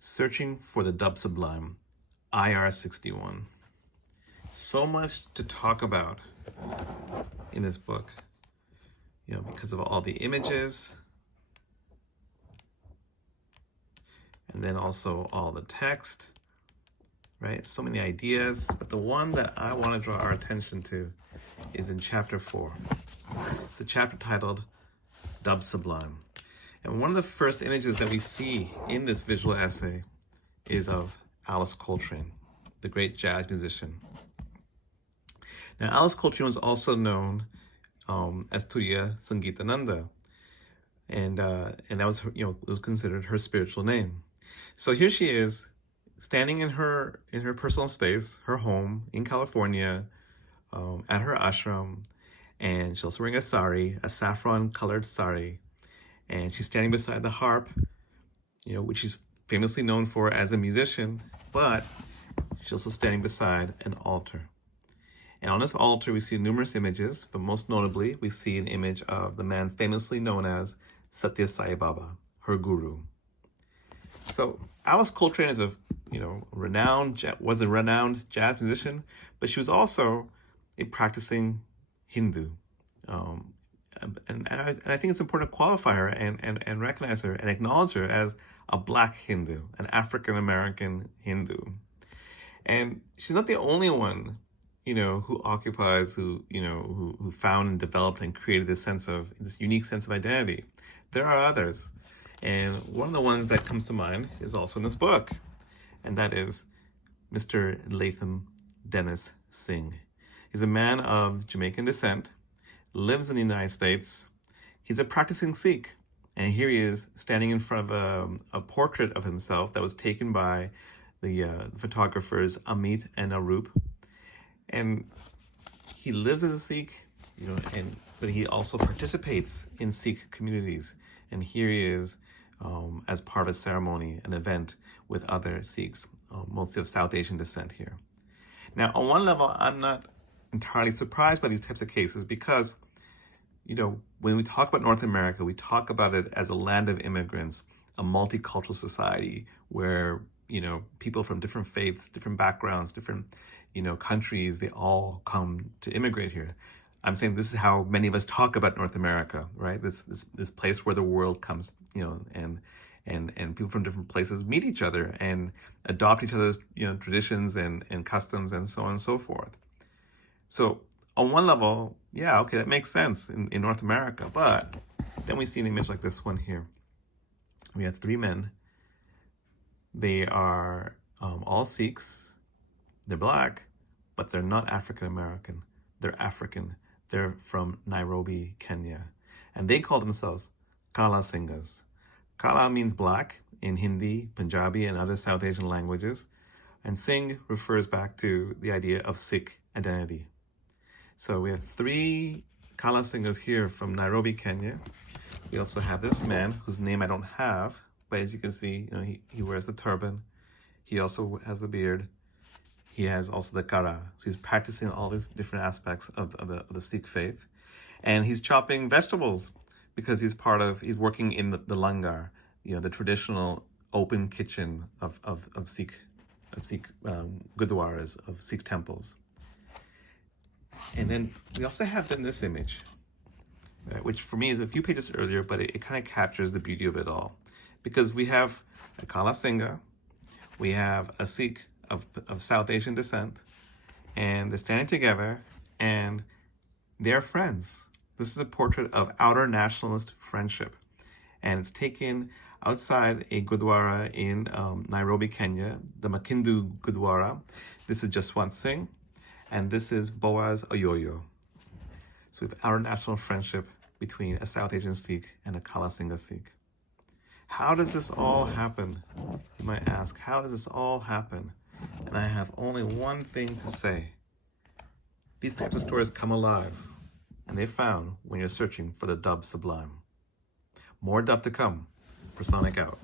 Searching for the Dub Sublime, IR61. So much to talk about in this book, because of all the images and then also all the text, right? So many ideas, but the one that I want to draw our attention to is in chapter 4. It's a chapter titled Dub Sublime. And one of the first images that we see in this visual essay is of Alice Coltrane, the great jazz musician. Now, Alice Coltrane was also known as Turiya Sangeetananda, and that was her, was considered her spiritual name. So here she is, standing in her personal space, her home in California, at her ashram, and she's also wearing a sari, a saffron-colored sari, and she's standing beside the harp, which she's famously known for as a musician, but she's also standing beside an altar. And on this altar, we see numerous images, but most notably, we see an image of the man famously known as Satya Sai Baba, her guru. So Alice Coltrane is was a renowned jazz musician, but she was also a practicing Hindu. And I think it's important to qualify her and recognize her and acknowledge her as a Black Hindu, an African-American Hindu. And she's not the only one, who occupies, who found and developed and created this unique sense of identity. There are others. And one of the ones that comes to mind is also in this book, and that is Mr. Latham Dennis Singh. He's a man of Jamaican descent, lives in the United States. He's a practicing Sikh, and here he is standing in front of a portrait of himself that was taken by the photographers Amit and Arup. And he lives as a Sikh, but he also participates in Sikh communities. And here he is as part of a ceremony, an event with other Sikhs, mostly of South Asian descent here. Now, on one level, I'm not entirely surprised by these types of cases because, when we talk about North America, we talk about it as a land of immigrants, a multicultural society where, people from different faiths, different backgrounds, different, countries, they all come to immigrate here. I'm saying this is how many of us talk about North America, right? This place where the world comes, and people from different places meet each other and adopt each other's, traditions and customs and so on and so forth. So on one level, yeah, okay, that makes sense in North America. But then we see an image like this one here. We have 3 men. They are all Sikhs. They're Black, but they're not African-American. They're African. They're from Nairobi, Kenya. And they call themselves Kala Singhas. Kala means black in Hindi, Punjabi, and other South Asian languages. And Singh refers back to the idea of Sikh identity. So we have 3 Kala Singhas here from Nairobi, Kenya. We also have this man whose name I don't have, but as you can see, he wears the turban. He also has the beard. He has also the kara. So he's practicing all these different aspects of the Sikh faith. And he's chopping vegetables because he's working in the langar, the traditional open kitchen of Sikh gurdwaras, of Sikh temples. And then we also have this image, right, which for me is a few pages earlier, but it kind of captures the beauty of it all. Because we have a Kala Singha, we have a Sikh of South Asian descent, and they're standing together, and they're friends. This is a portrait of outer-nationalist friendship, and it's taken outside a Gurdwara in Nairobi, Kenya, the Makindu Gurdwara. This is Jaswant Singh, and this is Boaz Oyoyo. So we have outer-national friendship between a South Asian Sikh and a Kala Singha Sikh. How does this all happen? You might ask, how does this all happen? And I have only one thing to say. These types of stories come alive, and they're found when you're searching for the Dub Sublime. More Dub to come. Prasonik out.